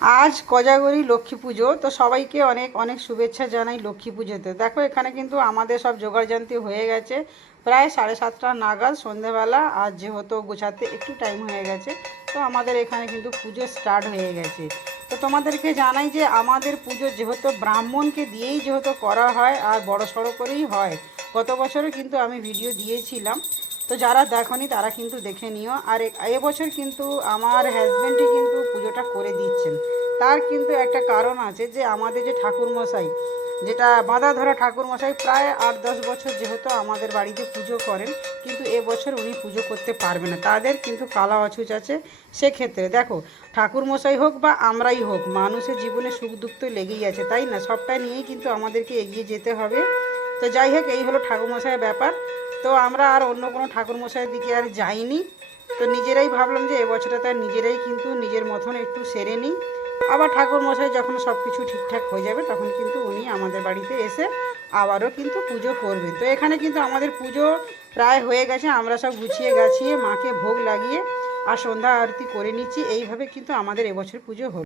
आज कोजागरी लक्ष्मी पुजो तो सबाइके अनेक अनेक शुभेच्छा जानाई लक्ष्मी पुजोते। देखो एखाने किन्तु आमादेर सब जोगाड़जान्ति हये गेछे प्राय 7:30टा नागाद सन्ध्येबेला। आज जेहेतु गोछाते एकटू टाइम हये गेछे तो आमादेर एखाने किन्तु पुजो स्टार्ट हये गेछे। तो तोमादेरके जानाई जे आमादेर पुजो जेहेतु ब्राह्मणके दियेई जेहेतु करा हय आर बड़सड़ो करेई हय। गत बछरो किन्तु आमी भिडियो दियेछिलाम, तो যারা দেখনি তারা কিন্তু দেখে নিও। আর এবছর কিন্তু আমার হাজব্যান্ডই কিন্তু পুজোটা করে দিচ্ছেন। তার কিন্তু একটা কারণ আছে যে আমাদের যে ঠাকুরমশাই, যেটা বাঁধা ধরা ঠাকুরমশাই প্রায় 8-10 বছর যেহেতু আমাদের বাড়িতে পুজো করেন, কিন্তু এবছর উনি পুজো করতে পারবেন না। তাদের কিন্তু কালা অছুচ আছে। সেক্ষেত্রে দেখো ঠাকুরমশাই হোক বা আমরাই হোক, মানুষের জীবনে সুখ দুঃখ তো লেগেই আছে, তাই না? সবটা নিয়েই কিন্তু আমাদেরকে এগিয়ে যেতে হবে। তো যাই হোক, এই হলো ঠাকুরমশাইয়ের ব্যাপার। তো আমরা আর অন্য কোনো ঠাকুরমশাইয়ের দিকে আর যাইনি। তো নিজেরাই ভাবলাম যে এবছরটা তার নিজেরাই কিন্তু নিজের মতন একটু সেরে নিই। আবার ঠাকুরমশাই যখন সব কিছু ঠিকঠাক হয়ে যাবে তখন কিন্তু উনি আমাদের বাড়িতে এসে আবারও কিন্তু পুজো করবে। তো এখানে কিন্তু আমাদের পুজো প্রায় হয়ে গেছে। আমরা সব গুছিয়ে গাছিয়ে মাকে ভোগ লাগিয়ে আর সন্ধ্যা আরতি করে নিচ্ছি। এইভাবে কিন্তু আমাদের এবছর পুজো হলো।